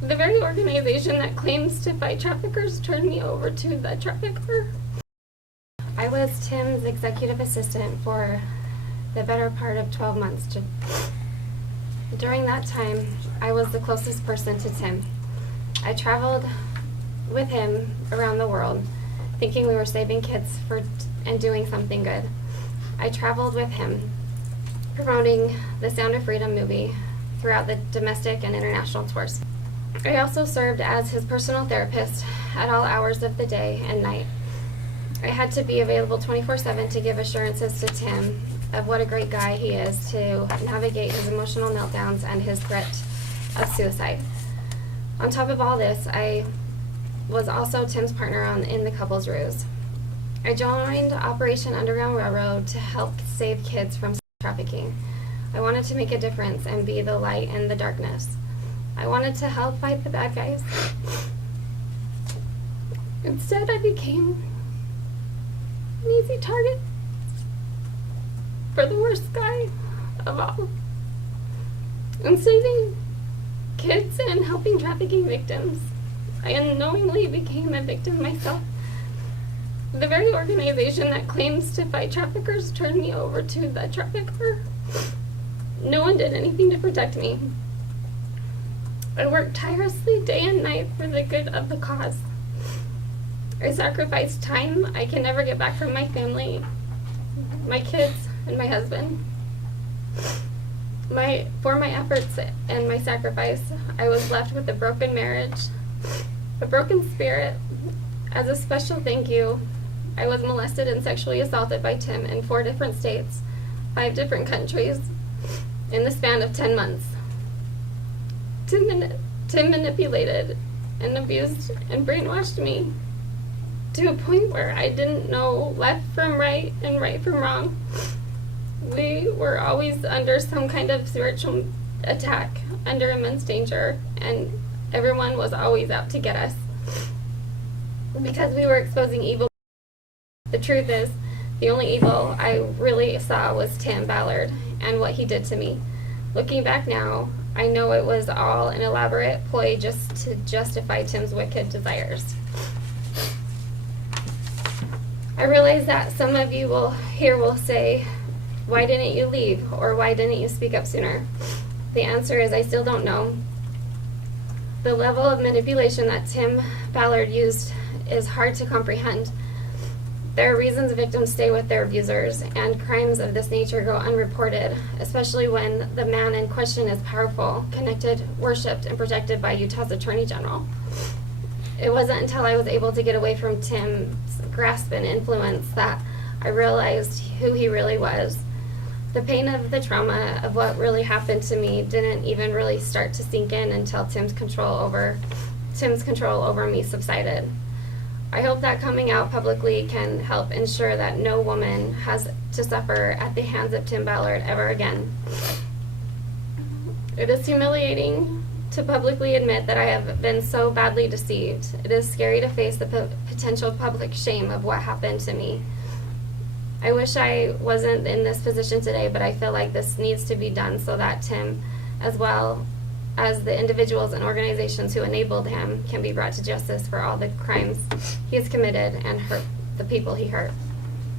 The very organization that claims to fight traffickers turned me over to the trafficker. I was Tim's executive assistant for the better part of 12 months. During that time, I was the closest person to Tim. I traveled with him around the world, thinking we were saving kids and doing something good. I traveled with him, promoting the Sound of Freedom movie throughout the domestic and international tours. I also served as his personal therapist at all hours of the day and night. I had to be available 24/7 to give assurances to Tim of what a great guy he is to navigate his emotional meltdowns and his threat of suicide. On top of all this, I was also Tim's partner in the couple's ruse. I joined Operation Underground Railroad to help save kids from trafficking. I wanted to make a difference and be the light in the darkness. I wanted to help fight the bad guys. Instead, I became an easy target for the worst guy of all. In saving kids and helping trafficking victims, I unknowingly became a victim myself. The very organization that claims to fight traffickers turned me over to the trafficker. No one did anything to protect me. I worked tirelessly day and night for the good of the cause. I sacrificed time I can never get back from my family, my kids, and my husband. For my efforts and my sacrifice, I was left with a broken marriage, a broken spirit. As a special thank you, I was molested and sexually assaulted by Tim in 4 different states, 5 different countries, in the span of 10 months. Tim manipulated and abused and brainwashed me to a point where I didn't know left from right and right from wrong. We were always under some kind of spiritual attack, under immense danger, and everyone was always out to get us because we were exposing evil. The truth is, the only evil I really saw was Tim Ballard and what he did to me. Looking back now, I know it was all an elaborate ploy just to justify Tim's wicked desires. I realize that some of you will say, why didn't you leave? Or why didn't you speak up sooner? The answer is I still don't know. The level of manipulation that Tim Ballard used is hard to comprehend. There are reasons victims stay with their abusers, and crimes of this nature go unreported, especially when the man in question is powerful, connected, worshipped, and protected by Utah's Attorney General. It wasn't until I was able to get away from Tim's grasp and influence that I realized who he really was. The pain of the trauma of what really happened to me didn't even really start to sink in until Tim's control over me subsided. I hope that coming out publicly can help ensure that no woman has to suffer at the hands of Tim Ballard ever again. It is humiliating to publicly admit that I have been so badly deceived. It is scary to face the potential public shame of what happened to me. I wish I wasn't in this position today, but I feel like this needs to be done so that Tim, as well as the individuals and organizations who enabled him, can be brought to justice for all the crimes he has committed and hurt the people he hurt.